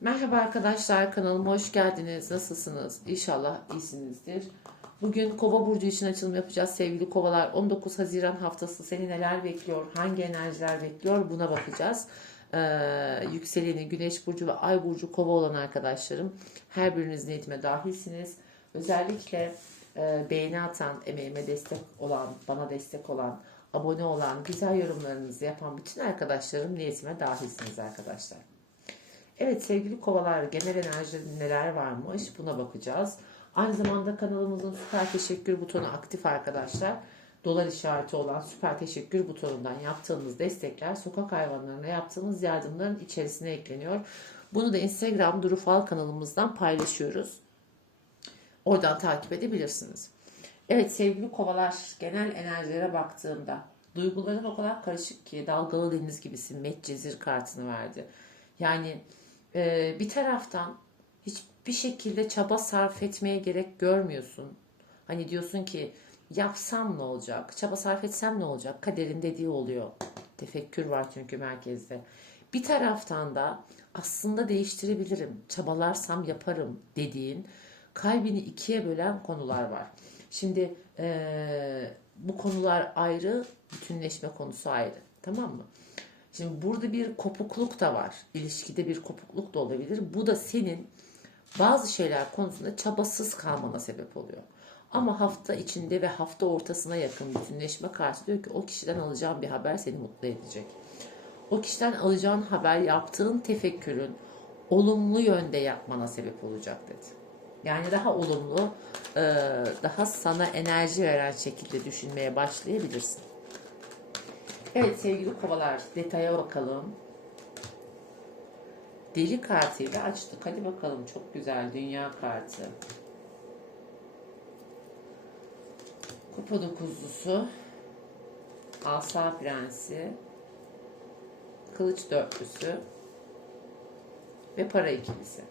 Merhaba arkadaşlar kanalıma hoş geldiniz. Nasılsınız? İnşallah iyisinizdir. Bugün Kova burcu için açılım yapacağız sevgili Kovalar. 19 Haziran haftası seni neler bekliyor? Hangi enerjiler bekliyor? Buna bakacağız. Ee, yükseleni Güneş burcu ve Ay burcu Kova olan arkadaşlarım her biriniz niyetime dahilsiniz. Özellikle e, beğeni atan, emeğime destek olan, bana destek olan, abone olan, güzel yorumlarınızı yapan bütün arkadaşlarım niyetime dahilsiniz arkadaşlar. Evet sevgili kovalar genel enerjide neler varmış buna bakacağız. Aynı zamanda kanalımızın süper teşekkür butonu aktif arkadaşlar. Dolar işareti olan süper teşekkür butonundan yaptığınız destekler sokak hayvanlarına yaptığınız yardımların içerisine ekleniyor. Bunu da Instagram Durufal kanalımızdan paylaşıyoruz. Oradan takip edebilirsiniz. Evet sevgili kovalar genel enerjilere baktığımda duyguların o kadar karışık ki dalgalı deniz gibisin. Medcezir kartını verdi. Yani ee, bir taraftan hiçbir şekilde çaba sarf etmeye gerek görmüyorsun. Hani diyorsun ki yapsam ne olacak? Çaba sarf etsem ne olacak? Kaderin dediği oluyor. Tefekkür var çünkü merkezde. Bir taraftan da aslında değiştirebilirim, çabalarsam yaparım dediğin kalbini ikiye bölen konular var. Şimdi ee, bu konular ayrı, bütünleşme konusu ayrı. Tamam mı? Şimdi burada bir kopukluk da var. İlişkide bir kopukluk da olabilir. Bu da senin bazı şeyler konusunda çabasız kalmana sebep oluyor. Ama hafta içinde ve hafta ortasına yakın bütünleşme karşı diyor ki o kişiden alacağın bir haber seni mutlu edecek. O kişiden alacağın haber yaptığın tefekkürün olumlu yönde yapmana sebep olacak dedi. Yani daha olumlu, daha sana enerji veren şekilde düşünmeye başlayabilirsin. Evet sevgili kovalar detaya bakalım. Deli kartıyla açtık. Hadi bakalım çok güzel dünya kartı. Kupa dokuzlusu. Asa prensi. Kılıç dörtlüsü. Ve para ikilisi.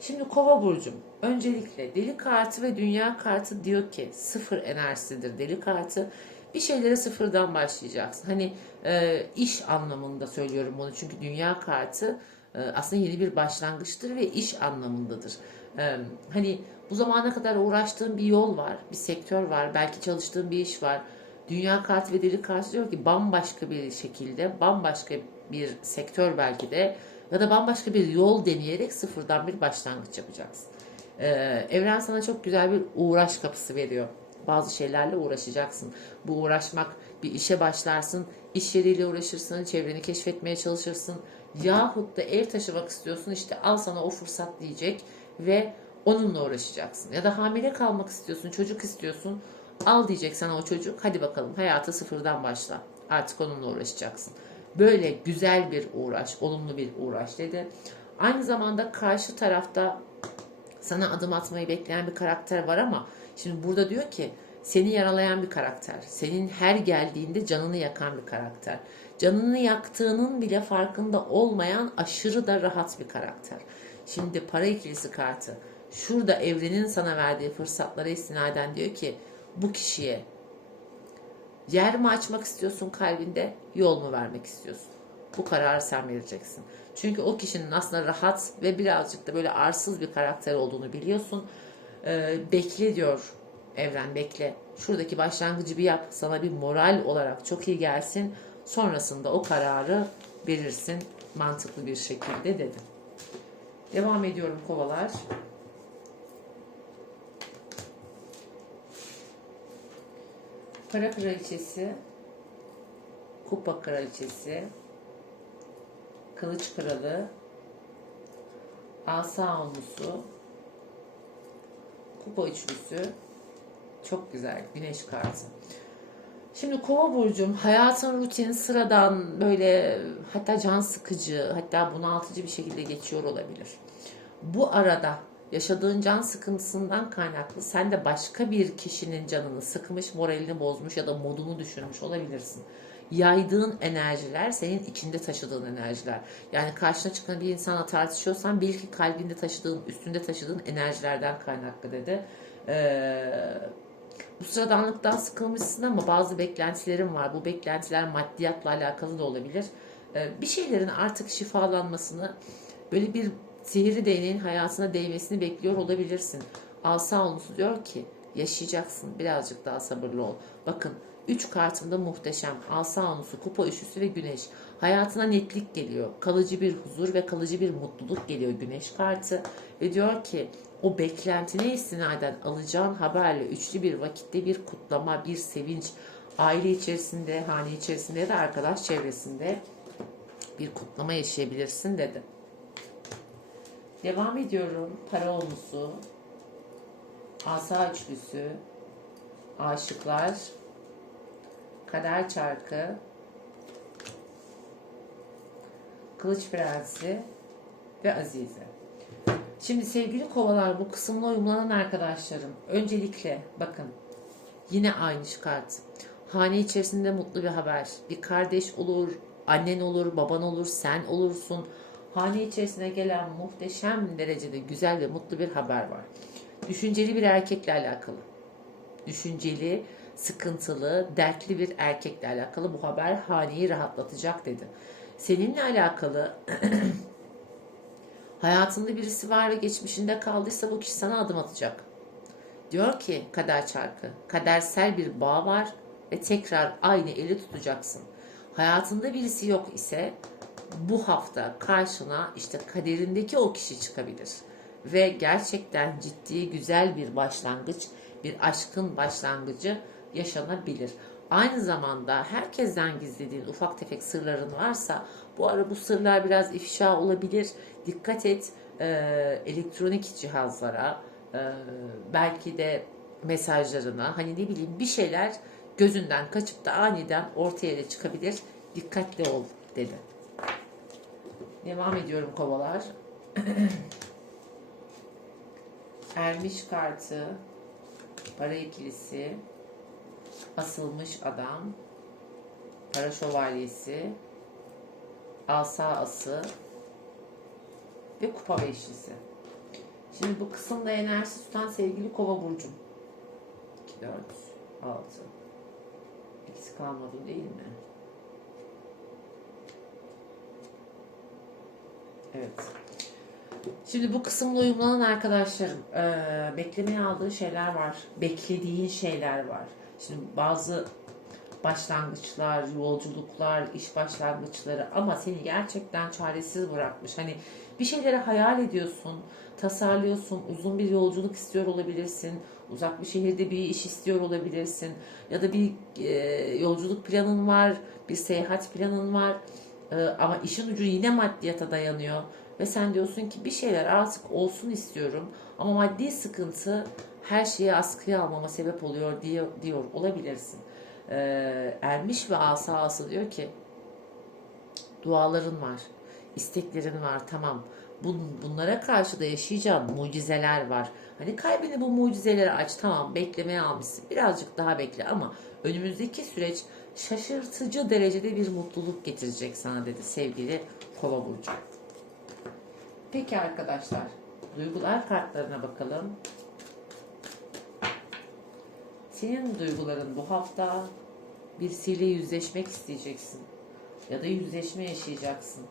Şimdi kova burcum. Öncelikle deli kartı ve dünya kartı diyor ki sıfır enerjisidir deli kartı bir şeylere sıfırdan başlayacaksın. Hani e, iş anlamında söylüyorum bunu çünkü dünya kartı e, aslında yeni bir başlangıçtır ve iş anlamındadır. E, hani bu zamana kadar uğraştığın bir yol var, bir sektör var, belki çalıştığın bir iş var. Dünya kartı ve deli kartı diyor ki bambaşka bir şekilde, bambaşka bir sektör belki de ya da bambaşka bir yol deneyerek sıfırdan bir başlangıç yapacaksın. Ee, evren sana çok güzel bir uğraş kapısı veriyor bazı şeylerle uğraşacaksın. Bu uğraşmak bir işe başlarsın, iş yeriyle uğraşırsın, çevreni keşfetmeye çalışırsın. Yahut da ev taşımak istiyorsun işte al sana o fırsat diyecek ve onunla uğraşacaksın. Ya da hamile kalmak istiyorsun, çocuk istiyorsun. Al diyecek sana o çocuk. Hadi bakalım hayata sıfırdan başla. Artık onunla uğraşacaksın. Böyle güzel bir uğraş, olumlu bir uğraş dedi. Aynı zamanda karşı tarafta sana adım atmayı bekleyen bir karakter var ama Şimdi burada diyor ki seni yaralayan bir karakter. Senin her geldiğinde canını yakan bir karakter. Canını yaktığının bile farkında olmayan aşırı da rahat bir karakter. Şimdi para ikilisi kartı. Şurada evrenin sana verdiği fırsatlara istinaden diyor ki bu kişiye yer mi açmak istiyorsun kalbinde, yol mu vermek istiyorsun? Bu kararı sen vereceksin. Çünkü o kişinin aslında rahat ve birazcık da böyle arsız bir karakter olduğunu biliyorsun e, bekle diyor evren bekle. Şuradaki başlangıcı bir yap. Sana bir moral olarak çok iyi gelsin. Sonrasında o kararı verirsin mantıklı bir şekilde dedim. Devam ediyorum kovalar. Para kraliçesi, kupa kraliçesi, kılıç kralı, asa onlusu, kupa üçlüsü. Çok güzel. Güneş kartı. Şimdi kova burcum hayatın rutin sıradan böyle hatta can sıkıcı hatta bunaltıcı bir şekilde geçiyor olabilir. Bu arada yaşadığın can sıkıntısından kaynaklı sen de başka bir kişinin canını sıkmış, moralini bozmuş ya da modunu düşürmüş olabilirsin. Yaydığın enerjiler senin içinde taşıdığın enerjiler. Yani karşına çıkan bir insanla tartışıyorsan bil ki kalbinde taşıdığın, üstünde taşıdığın enerjilerden kaynaklı dedi. Ee, bu sıradanlıktan sıkılmışsın ama bazı beklentilerim var. Bu beklentiler maddiyatla alakalı da olabilir. Ee, bir şeylerin artık şifalanmasını böyle bir Sihirli değneğin hayatına değmesini bekliyor olabilirsin. Asa onusu diyor ki yaşayacaksın. Birazcık daha sabırlı ol. Bakın 3 kartımda muhteşem. Asa onusu, kupa üçlüsü ve güneş. Hayatına netlik geliyor. Kalıcı bir huzur ve kalıcı bir mutluluk geliyor güneş kartı. Ve diyor ki o beklentine istinaden alacağın haberle üçlü bir vakitte bir kutlama, bir sevinç, aile içerisinde, hane içerisinde da arkadaş çevresinde bir kutlama yaşayabilirsin dedi. Devam ediyorum. Para olmusu, asa üçlüsü, aşıklar, kader çarkı, kılıç prensi ve azize. Şimdi sevgili kovalar bu kısımla uyumlanan arkadaşlarım öncelikle bakın yine aynı kart. Hane içerisinde mutlu bir haber. Bir kardeş olur, annen olur, baban olur, sen olursun. Hane içerisine gelen muhteşem derecede güzel ve mutlu bir haber var. Düşünceli bir erkekle alakalı. Düşünceli, sıkıntılı, dertli bir erkekle alakalı bu haber haneyi rahatlatacak dedi. Seninle alakalı hayatında birisi var ve geçmişinde kaldıysa bu kişi sana adım atacak. Diyor ki kader çarkı, kadersel bir bağ var ve tekrar aynı eli tutacaksın. Hayatında birisi yok ise bu hafta karşına işte kaderindeki o kişi çıkabilir. Ve gerçekten ciddi güzel bir başlangıç, bir aşkın başlangıcı yaşanabilir. Aynı zamanda herkesten gizlediğin ufak tefek sırların varsa bu ara bu sırlar biraz ifşa olabilir. Dikkat et e, elektronik cihazlara, e, belki de mesajlarına hani ne bileyim bir şeyler gözünden kaçıp da aniden ortaya da çıkabilir. Dikkatli ol dedi. Devam ediyorum kovalar. Ermiş kartı, para ikilisi, asılmış adam, para şövalyesi, asa ası ve kupa beşlisi. Şimdi bu kısımda enerjisi tutan sevgili kova burcum. 2, 4, 6. İkisi kalmadı değil mi? Evet. Şimdi bu kısımla uyumlanan arkadaşlarım eee beklemeye aldığı şeyler var. Beklediğin şeyler var. Şimdi bazı başlangıçlar, yolculuklar, iş başlangıçları ama seni gerçekten çaresiz bırakmış. Hani bir şeyleri hayal ediyorsun, tasarlıyorsun, uzun bir yolculuk istiyor olabilirsin, uzak bir şehirde bir iş istiyor olabilirsin ya da bir e, yolculuk planın var, bir seyahat planın var E, ama işin ucu yine maddiyata dayanıyor ve sen diyorsun ki bir şeyler artık olsun istiyorum ama maddi sıkıntı her şeyi askıya almama sebep oluyor diyor, diyor olabilirsin. Ee, Ermiş ve asası diyor ki duaların var, isteklerin var tamam. Bun, bunlara karşı da yaşayacağın mucizeler var. Hani kalbini bu mucizeleri aç tamam beklemeye almışsın. Birazcık daha bekle ama önümüzdeki süreç şaşırtıcı derecede bir mutluluk getirecek sana dedi sevgili Kova burcu. Peki arkadaşlar, duygular kartlarına bakalım. Senin duyguların bu hafta birisiyle yüzleşmek isteyeceksin. Ya da yüzleşme yaşayacaksın.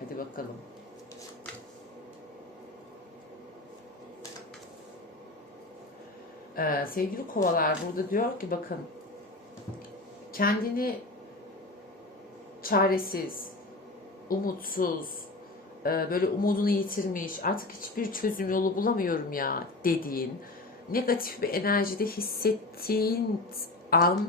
Hadi bakalım. Ee, sevgili kovalar burada diyor ki bakın kendini çaresiz, umutsuz, e, böyle umudunu yitirmiş, artık hiçbir çözüm yolu bulamıyorum ya dediğin, negatif bir enerjide hissettiğin an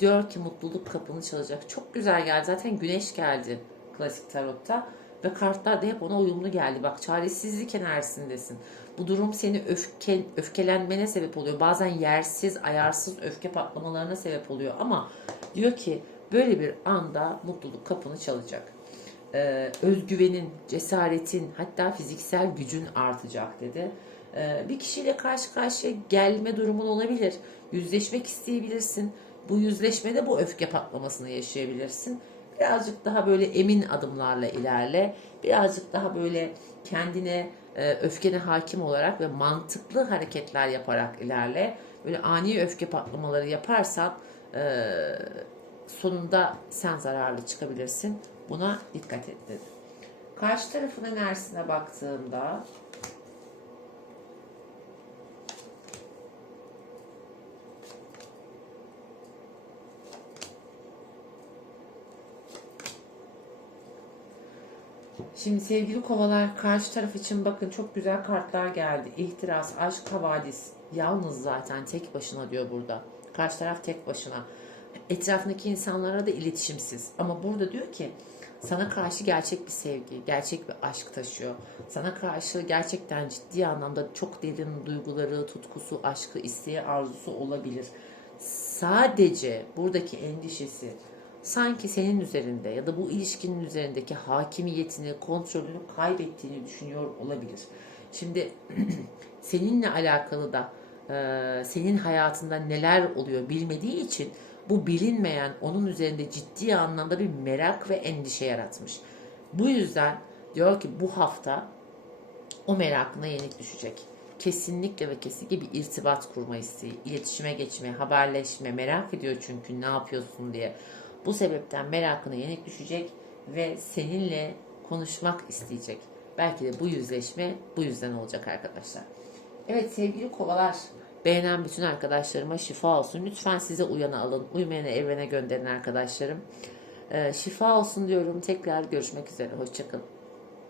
diyor ki mutluluk kapını çalacak. Çok güzel geldi. Zaten güneş geldi klasik tarotta ve kartlar da hep ona uyumlu geldi. Bak çaresizlik enerjisindesin. Bu durum seni öfke, öfkelenmene sebep oluyor. Bazen yersiz, ayarsız öfke patlamalarına sebep oluyor. Ama diyor ki böyle bir anda mutluluk kapını çalacak. Ee, özgüvenin, cesaretin hatta fiziksel gücün artacak dedi. Ee, bir kişiyle karşı karşıya gelme durumun olabilir. Yüzleşmek isteyebilirsin. Bu yüzleşmede bu öfke patlamasını yaşayabilirsin. Birazcık daha böyle emin adımlarla ilerle. Birazcık daha böyle kendine e, öfkene hakim olarak ve mantıklı hareketler yaparak ilerle. Böyle ani öfke patlamaları yaparsan e, sonunda sen zararlı çıkabilirsin. Buna dikkat et dedi. Karşı tarafın enerjisine baktığımda Şimdi sevgili kovalar karşı taraf için bakın çok güzel kartlar geldi. İhtiras, aşk, havadis. Yalnız zaten tek başına diyor burada. Karşı taraf tek başına. Etrafındaki insanlara da iletişimsiz. Ama burada diyor ki sana karşı gerçek bir sevgi, gerçek bir aşk taşıyor. Sana karşı gerçekten ciddi anlamda çok derin duyguları, tutkusu, aşkı, isteği, arzusu olabilir. Sadece buradaki endişesi sanki senin üzerinde ya da bu ilişkinin üzerindeki hakimiyetini, kontrolünü kaybettiğini düşünüyor olabilir. Şimdi seninle alakalı da e, senin hayatında neler oluyor bilmediği için bu bilinmeyen onun üzerinde ciddi anlamda bir merak ve endişe yaratmış. Bu yüzden diyor ki bu hafta o merakına yenik düşecek. Kesinlikle ve kesinlikle bir irtibat kurma isteği, iletişime geçme, haberleşme, merak ediyor çünkü ne yapıyorsun diye. Bu sebepten merakına yenik düşecek ve seninle konuşmak isteyecek. Belki de bu yüzleşme bu yüzden olacak arkadaşlar. Evet sevgili kovalar, beğenen bütün arkadaşlarıma şifa olsun. Lütfen size uyanı alın, uymayanı evrene gönderin arkadaşlarım. Ee, şifa olsun diyorum. Tekrar görüşmek üzere. Hoşçakalın.